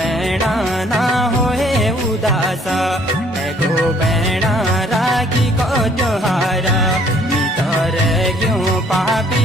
बेणा ना होए उदास एगो बेणा रागी को त्योहार मितर क्यों पापी